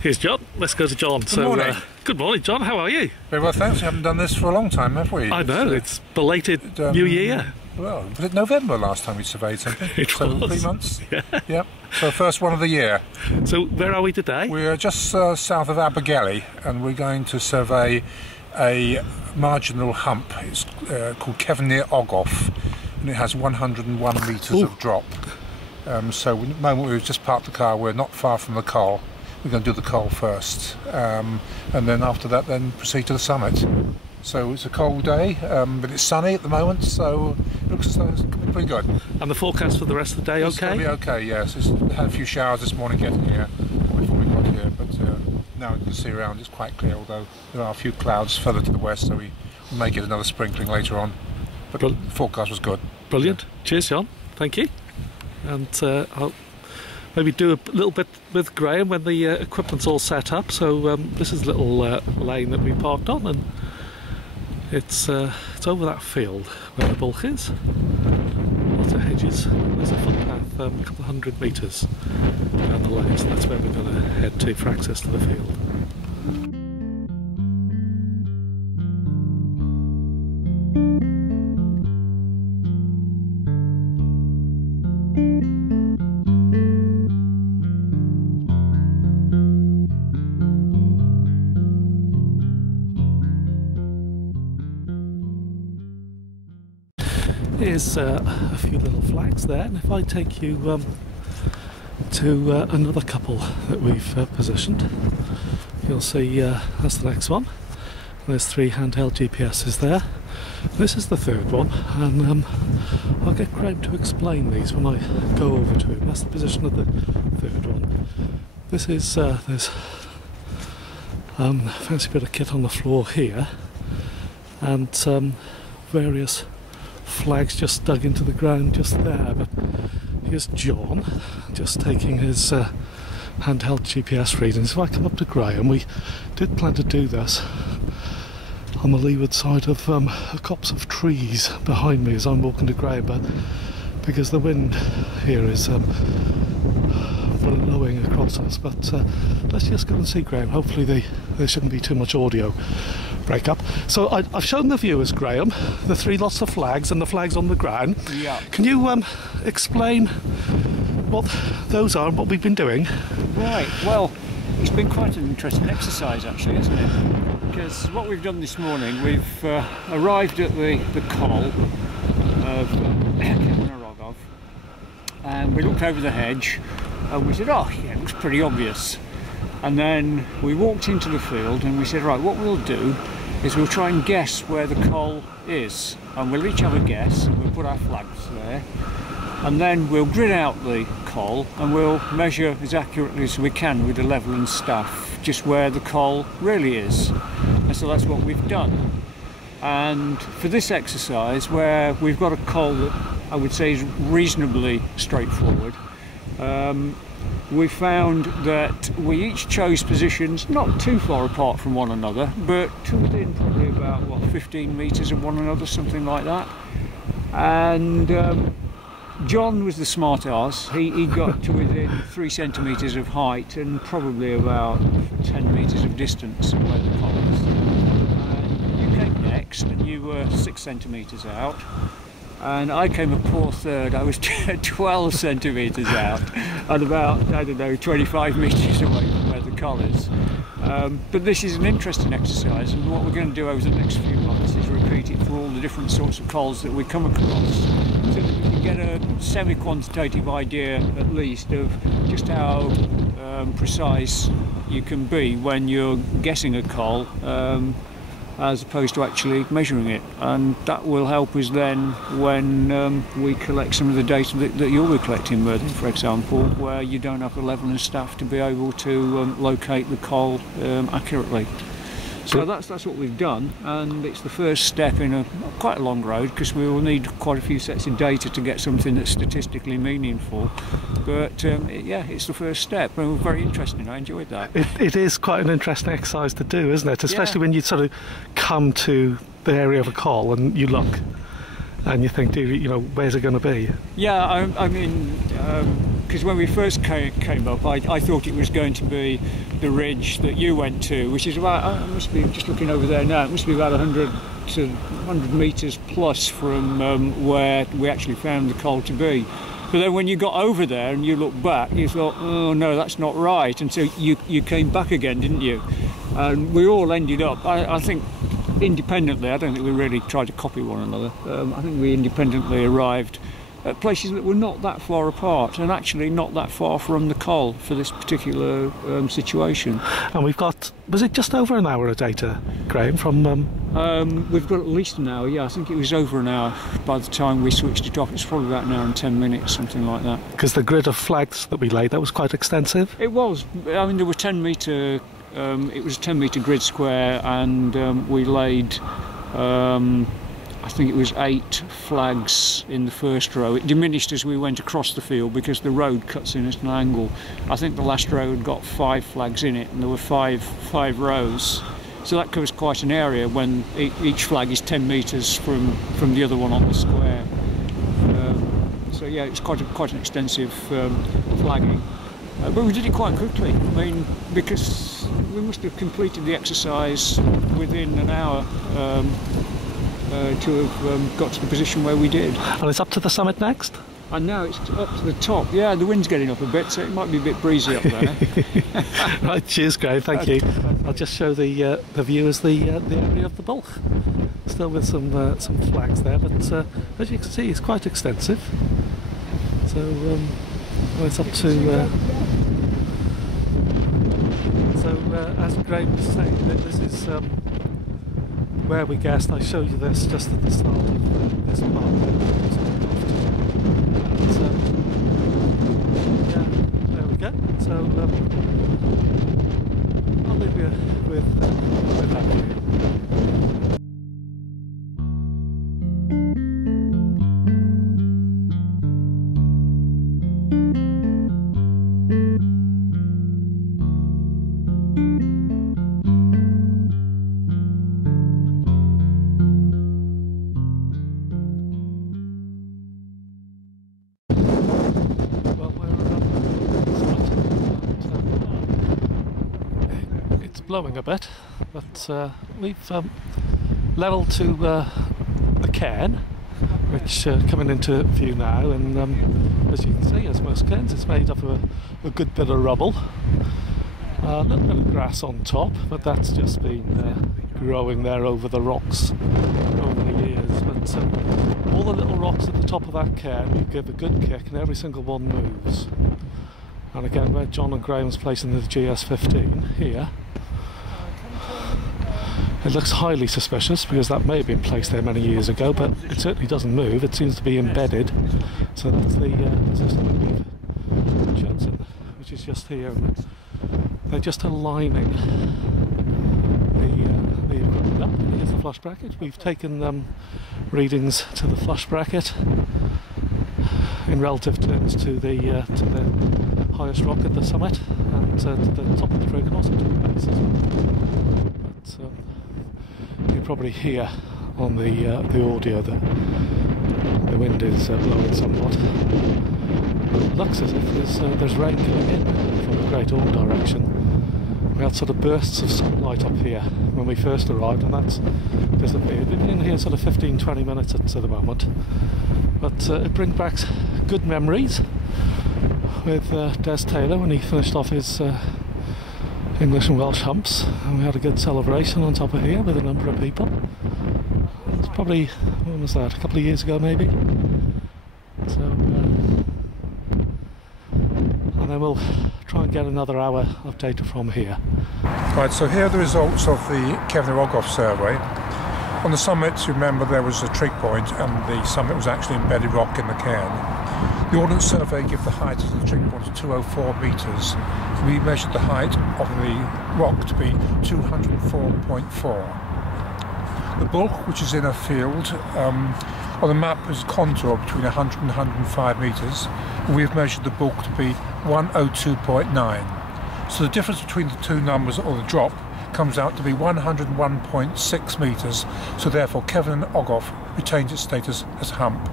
Here's John. Let's go to John. Good morning. Good morning, John. How are you? Very well, thanks. We haven't done this for a long time, have we? I know, it's belated New Year. Well, was it November last time we surveyed something? It so was. 3 months? Yeah. Yep. So first one of the year. So where are we today? We're just south of Abergele, and we're going to survey a marginal hump. It's called Cefn near Ogof, and it has 101 metres of drop. So at the moment we've just parked the car. We're not far from the coal. We're going to do the coal first, and then after that then proceed to the summit. So it's a cold day, but it's sunny at the moment, so it looks as though it's going to be pretty good. And the forecast for the rest of the day, It's going to be okay, yes. We had a few showers this morning getting here, before we got here, but now you can see around it's quite clear, although there are a few clouds further to the west, so we may get another sprinkling later on. But the forecast was good. Brilliant. Cheers, John. Thank you. And I'll maybe do a little bit with Graham when the equipment's all set up. So this is a little lane that we parked on, and it's over that field where the bulk is. Lots of hedges. There's a footpath a couple of 100 metres down the lane, so that's where we're going to head to for access to the field. Here's a few little flags there, and if I take you to another couple that we've positioned, you'll see that's the next one. There's 3 handheld GPSs there. This is the third one, and I'll get Graham to explain these when I go over to him. That's the position of the third one. This is there's a fancy bit of kit on the floor here, and various flags just dug into the ground just there. But here's John just taking his handheld GPS readings. If I come up to Graham, we did plan to do this on the leeward side of a copse of trees behind me as I'm walking to Graham, but because the wind here is blowing across us. But let's just go and see Graham. Hopefully there shouldn't be too much audio break up. So I've shown the viewers, Graham, the 3 lots of flags and the flags on the ground. Yeah. Can you explain what those are and what we've been doing? Right, well, it's been quite an interesting exercise actually, hasn't it? Because what we've done this morning, we've arrived at the col of Ogof, and we looked over the hedge and we said, oh yeah, it looks pretty obvious. And then we walked into the field and we said, right, what we'll do is we'll try and guess where the coal is, and we'll each have a guess, and we'll put our flags there, and then we'll grid out the coal and we'll measure as accurately as we can with the level and stuff just where the coal really is. And so that's what we've done. And for this exercise, where we've got a coal that I would say is reasonably straightforward, we found that we each chose positions not too far apart from one another, but to within probably about, what, 15 metres of one another, something like that. And John was the smart ass. He got to within 3 centimetres of height and probably about 10 metres of distance from where the coal is. And you came next, and you were 6 centimetres out. And I came a poor third. I was 12 centimetres out and about, I don't know, 25 metres away from where the coal is. But this is an interesting exercise, and what we're going to do over the next few months is repeat it for all the different sorts of coals that we come across, so that we can get a semi-quantitative idea at least of just how precise you can be when you're guessing a coal, as opposed to actually measuring it. And that will help us then when we collect some of the data that you'll be collecting, Merlin, for example, where you don't have the level and staff to be able to locate the coal accurately. So that's what we've done, and it's the first step in quite a long road, because we will need quite a few sets of data to get something that's statistically meaningful. But yeah, it's the first step, and we're very interested. I enjoyed that. It is quite an interesting exercise to do, isn't it? Especially when you sort of come to the area of a coal and you look and you think, you know, where's it going to be? Yeah, I mean, because when we first came up, I thought it was going to be the ridge that you went to, which is about, it must be, just looking over there now, it must be about 100 to 100 metres plus from where we actually found the coal to be. But then when you got over there and you looked back, you thought, oh no, that's not right. And so you came back again, didn't you? And we all ended up, I think, independently. I don't think we really tried to copy one another. I think we independently arrived at places that were not that far apart, and actually not that far from the coal for this particular situation. And we've got, was it just over an hour of data, Graham, from... We've got at least an hour, yeah. I think it was over an hour by the time we switched it off. It's probably about an hour and 10 minutes, something like that. Because the grid of flags that we laid, that was quite extensive? It was. I mean, there were 10 metre... it was a 10 metre grid square, and we laid... I think it was 8 flags in the first row. It diminished as we went across the field because the road cuts in at an angle. I think the last row had got 5 flags in it, and there were five rows. So that covers quite an area when each flag is 10 metres from the other one on the square. So yeah, it's quite an extensive flagging. But we did it quite quickly. I mean, because we must have completed the exercise within an hour. To have got to the position where we did. And it's up to the summit next? And now it's up to the top. Yeah, the wind's getting up a bit, so it might be a bit breezy up there. Right, cheers, Graham, thank you. I'll just show the view as the area of the bulk. Still with some flags there, but as you can see, it's quite extensive. So well, it's up to... as Graham was saying, this is... where we guessed. I showed you this just at the start of this part. Yeah, there we go. So I'll leave you with that view. Blowing a bit, but we've levelled to the cairn, which coming into view now, and as you can see, as most cairns, it's made up of a good bit of rubble, a little bit of grass on top, but that's just been growing there over the rocks over the years. But all the little rocks at the top of that cairn, you give a good kick and every single one moves. And again, where John and Graham's placing the GS15 here, it looks highly suspicious because that may have been placed there many years ago, but it certainly doesn't move. It seems to be embedded. So that's the system that we've chosen, which is just here. And they're just aligning the equipment up. Here's the flush bracket. We've taken readings to the flush bracket in relative terms to the highest rock at the summit and to the top of the track, and also to the base as well. But, you probably hear on the audio that the wind is blowing somewhat. It looks as if there's rain coming in from the Great Orme direction. We had sort of bursts of sunlight up here when we first arrived, and that's disappeared. We've been in here sort of 15-20 minutes at the moment, but it brings back good memories with Des Taylor when he finished off his English and Welsh humps, and we had a good celebration on top of here with a number of people. It was probably, when was that, a couple of years ago maybe? So, and then we'll try and get another hour of data from here. Right, so here are the results of the Cefn Ogof survey. On the summit, you remember there was a trig point and the summit was actually embedded rock in the cairn. The Ordnance Survey gave the height of the trig point as 204 metres. We measured the height of the rock to be 204.4. The bulk, which is in a field, on the map is a contour between 100 and 105 metres. We've measured the bulk to be 102.9. So the difference between the two numbers, or the drop, comes out to be 101.6 metres. So therefore Cefn Ogof retains its status as HuMP.